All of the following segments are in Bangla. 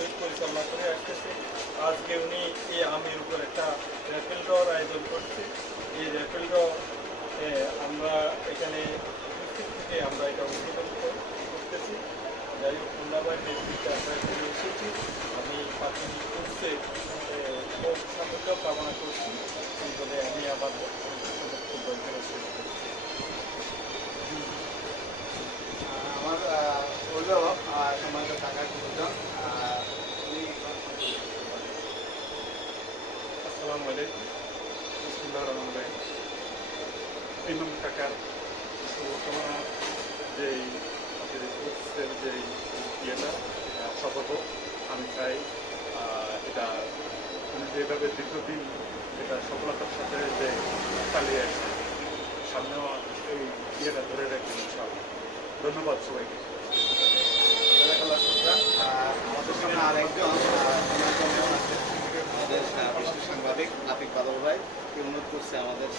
সহিত পরিচালনা করে আসতেছে। আজকে উনি এই আমের উপর একটা র্যাফেল ড্রর আয়োজন করছে। এই র্যাফেল ড্র আমরা এখানে উপস্থিত থেকে আমরা এটা উদ্বোধন করতেছি। যাই হোক খুলনাবাড়ির নেতৃত্বে আমরা এখানে এসেছি। আমি প্রাথমিক কোর্সে সাফল্য কামনা করছি এই বলে আমি আমার বক্তব্য এখানে শেষ করছি। আমার হলো সম্মানিত টাকার গুরুজন আসসালামু আলাইকুম, বিসমিল্লাহির রহমানির রহিম। ইমাম কাকার শুভকামনা যেই কোর্সের যেই ইয়েটা এটা সফল হোক আমি চাই। এটা উনি যেভাবে দীর্ঘদিন এটা সফলতার সাথে যে চালিয়ে আসছে সামনেও এই ইয়েটা ধরে রাখবেন ইনশাআল্লাহ। ধন্যবাদ সবাইকে। আমাদের সামনে আরেকজন আমাদের বিশিষ্ট সাংবাদিক আতিক বাদল ভাই অনুরোধ করছে আমাদের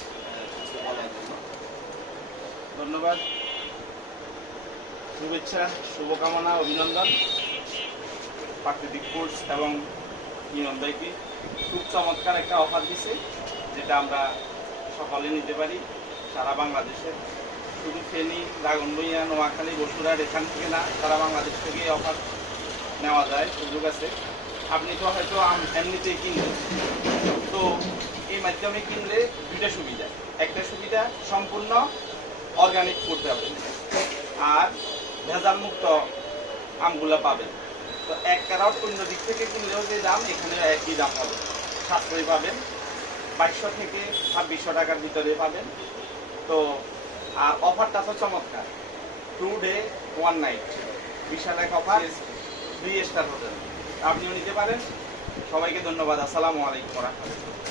কিছু বলার জন্য। ধন্যবাদ, শুভেচ্ছা, শুভকামনা, অভিনন্দন প্রাকৃতিক কোর্স এবং ইমাম ভাইকে খুব চমৎকার একটা অফার দিছে, যেটা আমরা সকলে নিতে পারি সারা বাংলাদেশের। শুধু ফেনী, রাগনবইয়া, নোয়াখালী, বসুরহাট এখান থেকে না, সারা বাংলাদেশ থেকে এই অফার নেওয়া যায়, সুযোগ আছে। আপনি তো হয়তো এমনিতেই কিনবেন, তো এই মাধ্যমে কিনলে দুইটা সুবিধা। একটা সুবিধা সম্পূর্ণ অর্গানিক করতে পারবেন আর ভেজাল মুক্ত আমগুলো পাবেন। তো এক ক্যারট অন্য দিক থেকে কিনলেও যে দাম, এখানে একই দাম হবে, সাশ্রয়ী পাবেন। 2200 থেকে 2600 টাকার ভিতরে পাবেন। তো আর অফারটা তো চমৎকার, 2 ডে 1 নাইট, বিশাল এক অফার, 3 স্টার হোটেল। আপনিও নিতে পারেন। সবাইকে ধন্যবাদ। আসসালামু আলাইকুম ওয়া রাহমাতুল্লাহ।